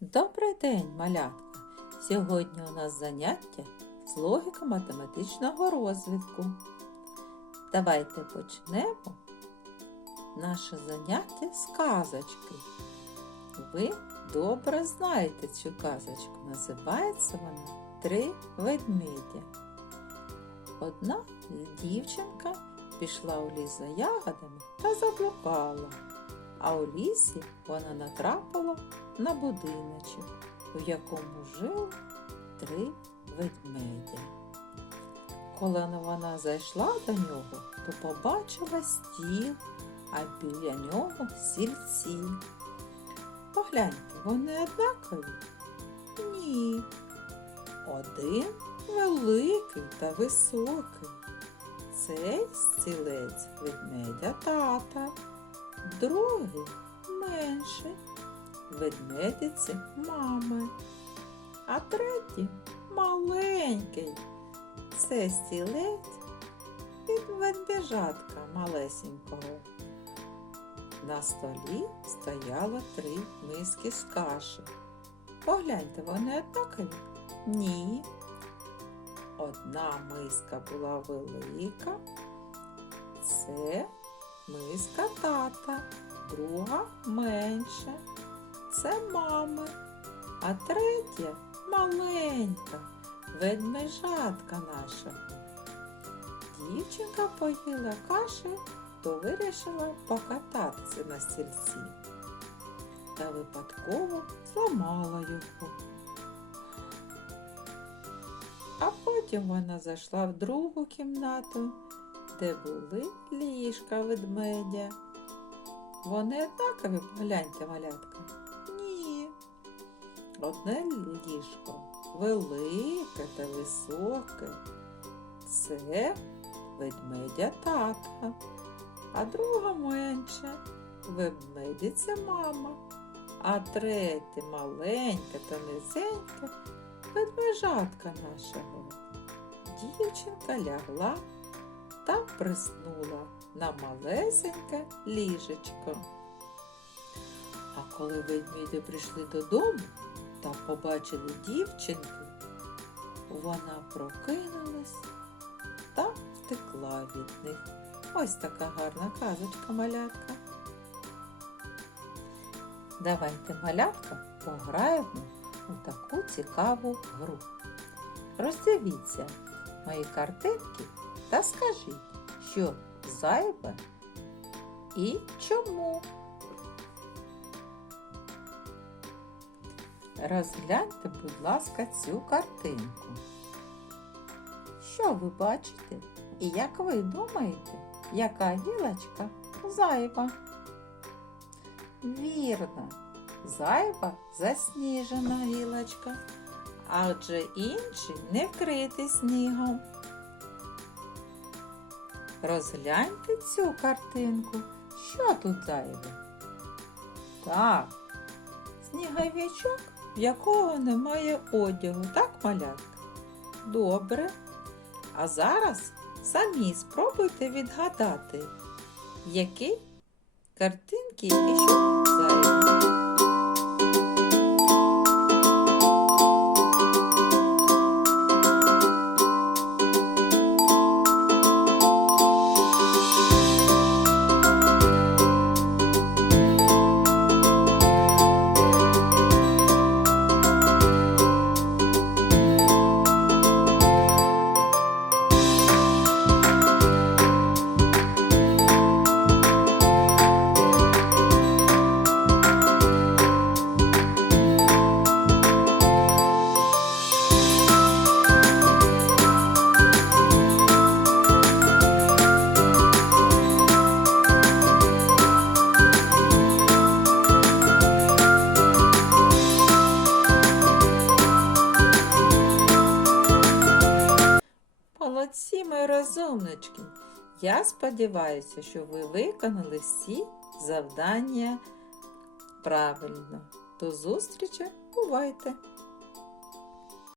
Добрий день, малятка! Сьогодні у нас заняття з логіко-математичного розвитку. Давайте почнемо наше заняття з казочки. Ви добре знаєте цю казочку. Називається вона Три ведмедя. Одна дівчинка пішла у ліс за ягодами та заблукала. А у лісі вона натрапила на будиночок, в якому жили три ведмедя. Коли вона зайшла до нього, то побачила стіл, а біля нього сільці. Погляньте, вони однакові? Ні. Один великий та високий. Цей стілець ведмедя тата другий менший, ведмедиці мами, а третій маленький. Це стілець від ведмежатка малесенького. На столі стояло три миски з каші. Погляньте, вони однакові? Ні. Одна миска була велика. Це Миска тата, друга менша. Це мами, а третя маленька, ведмежатка наша. Дівчинка поїла каші, то вирішила покататися на стільці. Та випадково зламала його. А потім вона зайшла в другу кімнату де були ліжка ведмедя. Вони однакові, погляньте, малятка? Одне ліжко велике та високе. Це ведмедя тата, а друга менше. Ведмедиця мама, а третє маленька та низенька ведмежатка нашого. Дівчинка лягла та приснула на малесеньке ліжечко. А коли ведмеді прийшли додому та побачили дівчинку, вона прокинулась та втекла від них. Ось така гарна казочка малятка. Давайте малятка пограємо у таку цікаву гру. Роздивіться мої картинки та скажіть, що зайве і чому. Розгляньте, будь ласка, цю картинку. Що ви бачите? І як ви думаєте, яка гілочка зайва? Вірно, зайва засніжена гілочка, адже інші не вкриті снігом. Розгляньте цю картинку. Що тут зайве? Так, сніговичок, в якого немає одягу, так, малятка? Добре. А зараз самі спробуйте відгадати, які картинки і що зайве. Молодці, мої розумнички. Я сподіваюся, що ви виконали всі завдання правильно. До зустрічі, бувайте!